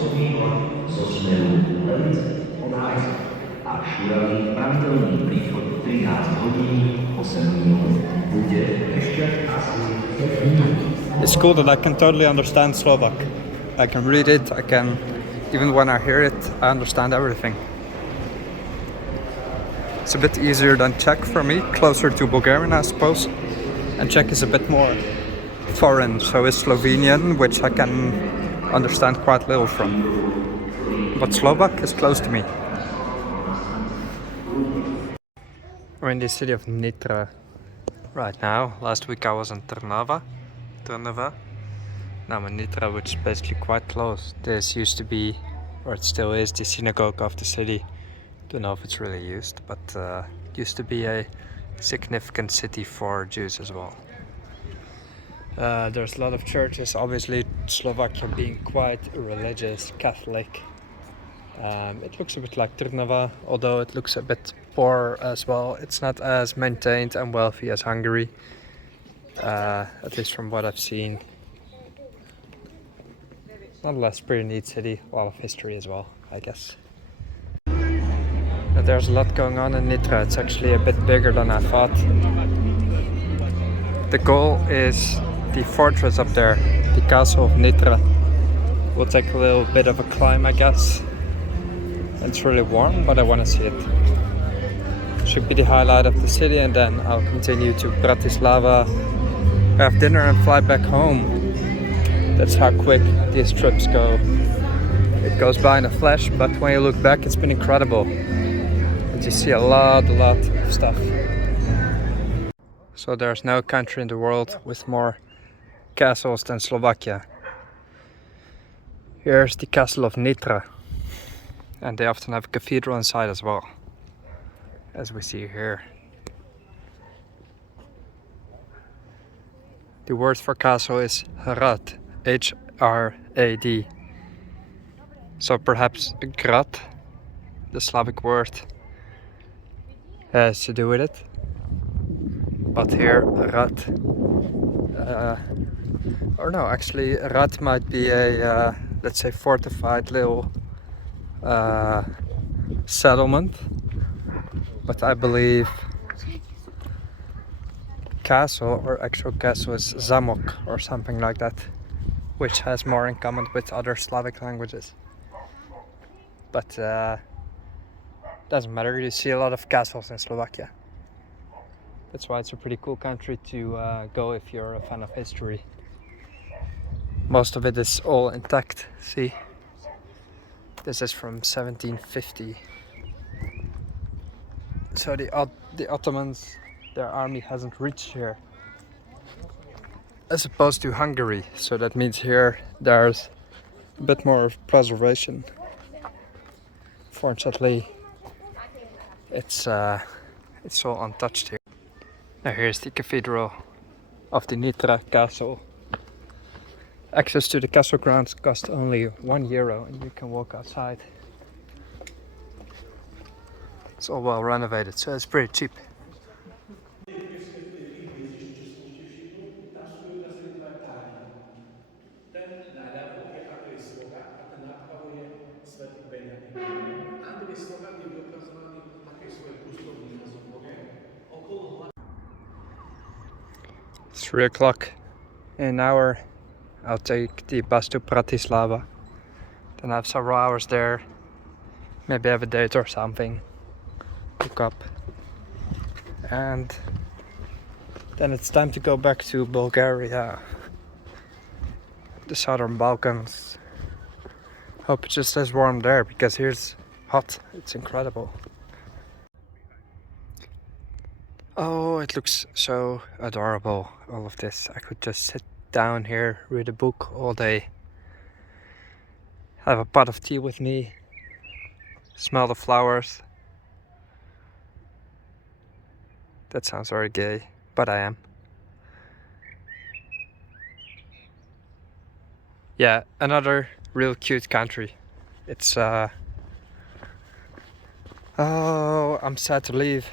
osobný so smeru Lelice od Hajzu a šúravý pravidelný príchod 13 hodín 8 minút bude ešte asi 5 minút. It's cool that I can totally understand Slovak. I can read it, even when I hear it, I understand everything. It's a bit easier than Czech for me, closer to Bulgarian I suppose. And Czech is a bit more foreign, so is Slovenian, which I can understand quite little from. But Slovak is close to me. We're in the city of Nitra right now. Last week I was in Trnava. Now I'm in Nitra, which is basically quite close. This used to be, or it still is, the synagogue of the city. Don't know if it's really used, but it used to be a significant city for Jews as well. There's a lot of churches, obviously Slovakia being quite religious, Catholic. It looks a bit like Trnava, although it looks a bit poor as well. It's not as maintained and wealthy as Hungary, at least from what I've seen. Nonetheless, pretty neat city, a lot of history as well, I guess. Now, there's a lot going on in Nitra. It's actually a bit bigger than I thought. The goal is the fortress up there, the castle of Nitra. We'll take a little bit of a climb, I guess. It's really warm, but I want to see it. Should be the highlight of the city, and then I'll continue to Bratislava, have dinner and fly back home. That's how quick these trips go. It goes by in a flash, but when you look back, it's been incredible. And you see a lot of stuff. So there's no country in the world with more castles than Slovakia. Here's the castle of Nitra. And they often have a cathedral inside as well, as we see here. The word for castle is hrad, H-R-A-D. So perhaps grad, the Slavic word, has to do with it. But here, rad, or no, actually, rad might be a, let's say, fortified little settlement. But I believe castle or actual castle is zamok or something like that, which has more in common with other Slavic languages. But doesn't matter, you see a lot of castles in Slovakia. That's why it's a pretty cool country to go if you're a fan of history. Most of it is all intact, see? This is from 1750. So the Ottomans, their army hasn't reached here. As opposed to Hungary, so that means here there's a bit more of preservation. Fortunately, it's all untouched here. Now here's the cathedral of the Nitra castle. Access to the castle grounds costs only €1 and you can walk outside. It's all well renovated, so it's pretty cheap. It's 3 o'clock. In an hour I'll take the bus to Bratislava. Then I have several hours there. Maybe have a date or something. Hook up. And then it's time to go back to Bulgaria. The Southern Balkans. Hope it's just as warm there, because here's hot. It's incredible. Oh, it looks so adorable, all of this. I could just sit down here, read a book all day. Have a pot of tea with me. Smell the flowers. That sounds very gay, but I am. Yeah, another real cute country. It's oh, I'm sad to leave.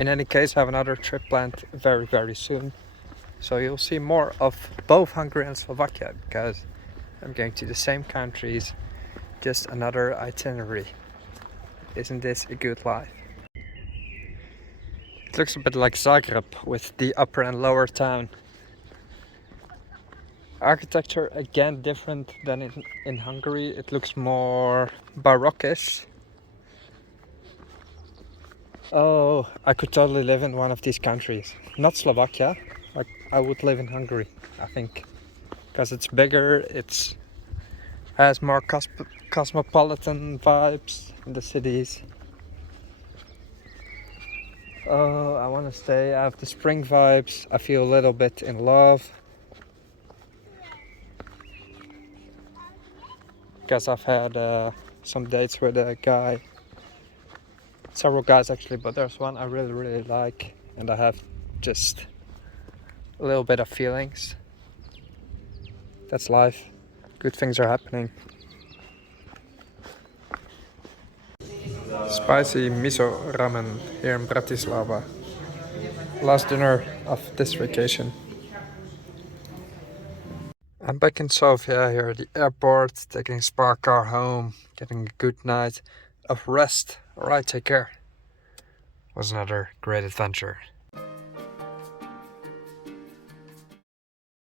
In any case, I have another trip planned very soon. So you'll see more of both Hungary and Slovakia, because I'm going to the same countries Just another itinerary. Isn't this a good life? It looks a bit like Zagreb with the upper and lower town. Architecture again different than in Hungary. It looks more Barockish. Oh, I could totally live in one of these countries. Not Slovakia. I would live in Hungary, I think. Because it's bigger, it has more cosmopolitan vibes in the cities. Oh, I want to stay. I have the spring vibes. I feel a little bit in love. Because I've had some dates with a guy. Several guys actually, but there's one I really like. And I have just a little bit of feelings. That's life. Good things are happening. Spicy miso ramen here in Bratislava. Last dinner of this vacation. I'm back in Sofia here at the airport, taking a spa car home, getting a good night of rest. Alright, take care. Was another great adventure.